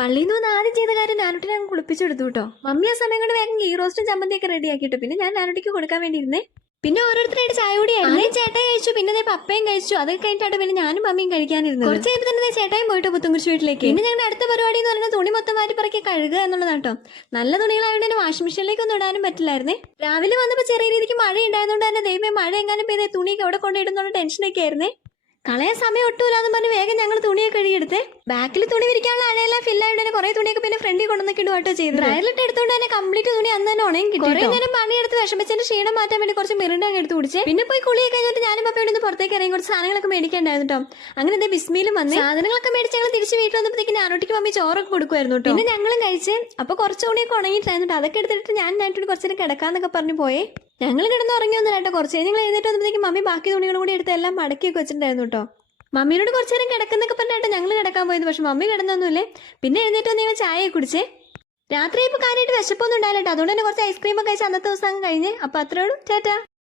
പള്ളിയിൽ നിന്ന് ആദ്യം ചെയ്ത കാര്യം നാനുട്ടിനെ അങ്ങ് കുളിപ്പിച്ചെടുത്തു കേട്ടോ. മമ്മി ആ സമയം കൊണ്ട് വേഗം ഗീ റോസ്റ്റും ചമ്മന്തിയൊക്കെ റെഡി ആക്കിയിട്ടു. പിന്നെ ഞാൻ നാനുട്ടിക്ക് കൊടുക്കാൻ വേണ്ടിയിരുന്നേ. പിന്നെ ഓരോരുത്തരായിട്ട് ചായ കൂടിയായിരുന്നു. ചേട്ടായി കഴിച്ചു, പിന്നെ പപ്പയും കഴിച്ചു. അതൊക്കെ കഴിഞ്ഞിട്ട് പിന്നെ ഞാനും മമ്മിയും കഴിക്കാനിരുന്നു. കുറച്ച് കഴിയുമ്പോൾ തന്നെ ചേട്ടായും പോയിട്ട് പുത്തുംകുരിശ് വീട്ടിലേക്ക്. പിന്നെ ഞങ്ങളുടെ അടുത്ത പരിപാടി എന്ന് പറയുന്നത് തുണി മൊത്തം വാരി പറക്കി കഴുകുക എന്നുള്ളതാണ് കേട്ടോ. നല്ല തുണികളായതുകൊണ്ട് തന്നെ വാഷിംഗ് മെഷീനിലേക്ക് ഒന്നും ഇടാനും പറ്റില്ലായിരുന്നേ. രാവിലെ വന്നപ്പോൾ ചെറിയ രീതിക്ക് മഴ ഉണ്ടായതുകൊണ്ട് തന്നെ ദൈവമേ മഴ എങ്ങാനും പെയ്തേ തുണിയൊക്കെ എവിടെ കൊണ്ടിടുന്നുള്ള ടെൻഷനൊക്കെ ആയിരുന്നേ. കളയാൻ സമയം ഒട്ടുമില്ലാന്ന് പറഞ്ഞ് വേഗം ഞങ്ങൾ തുണിയൊക്കെ കഴുകിയെടുത്ത് ബാക്കിൽ തുണി വിരിക്കാനുള്ള അഴയെല്ലാം ഫില്ലായിട്ട് തന്നെ കുറെ തുണിയൊക്കെ പിന്നെ ഫ്രണ്ടിൽ കൊണ്ടുവന്നൊക്കെ ഇടുവാട്ടോ ചെയ്തു. ഡ്രയറിലിട്ട് എടുത്തുകൊണ്ട് തന്നെ കംപ്ലീറ്റ് തുണി അന്ന് തന്നെ ഉണയും കിട്ടി. കുറെ നേരം പണിയെടുത്ത് വിഷമിച്ചതിന്റെ ക്ഷീണം മാറ്റാൻ വേണ്ടി കുറച്ച് മിറിണ്ട അങ്ങ് എടുത്ത് കുടിച്ച് പിന്നെ പോയി കുളിയൊക്കെ കഴിഞ്ഞിട്ട് ഞാനും പപ്പയോട് ഒന്ന് പുറത്തേക്ക് ഇറങ്ങി കുറച്ച് സാധനങ്ങളൊക്കെ മേടിക്കാണ്ടായിരുന്നു കേട്ടോ. അങ്ങനെ എന്താ ബിസ്മിയിലും വന്ന് സാധനങ്ങളൊക്കെ മേടിച്ച് ഞങ്ങൾ തിരിച്ച് വീട്ടിൽ വന്നപ്പോഴത്തേക്ക് ഞാനോട്ടിക്ക് മമ്മി ചോറൊക്കെ കൊടുക്കുമായിരുന്നു കേട്ടോ. പിന്നെ ഞങ്ങളും കഴിച്ച് അപ്പൊ കുറച്ച് തുണിയൊക്കെ ഉണങ്ങിയിട്ടായിരുന്നു. അതൊക്കെ എടുത്തിട്ട് ഞാൻ നാട്ടിൽ കുറച്ച് നേരം കിടക്കാന്നൊക്കെ പറഞ്ഞു പോയേ. ഞങ്ങൾ കിടന്ന് ഉറങ്ങിയൊന്നും കേട്ടോ. കുറച്ച് ഞങ്ങൾ എഴുന്നേറ്റ് വന്നപ്പോഴത്തേക്ക് മമ്മി ബാക്കി തുണികളും കൂടി എടുത്ത് എല്ലാം മടക്കിയൊക്കെ വെച്ചിട്ടുണ്ടായിരുന്നു കേട്ടോ. മമ്മിയോട് കുറച്ചു നേരം കിടക്കുന്നൊക്കെ പറഞ്ഞിട്ട് ഞങ്ങൾ കിടക്കാൻ പോയത്. പക്ഷെ മമ്മി കിടന്നൊന്നുമില്ലേ. പിന്നെ എഴുന്നേറ്റ് വന്ന് ഞങ്ങൾ ചായ കുടിച്ചേ. രാത്രി ഇപ്പോൾ കാര്യമായിട്ട് വിശപ്പൊന്നും ഉണ്ടായില്ല കേട്ടോ. അതുകൊണ്ട് തന്നെ കുറച്ച് ഐസ്ക്രീമൊക്കെ കഴിച്ച് അന്നത്തെ ദിവസം കഴിഞ്ഞ്. അപ്പൊ അത്രയോടും ടാറ്റാ.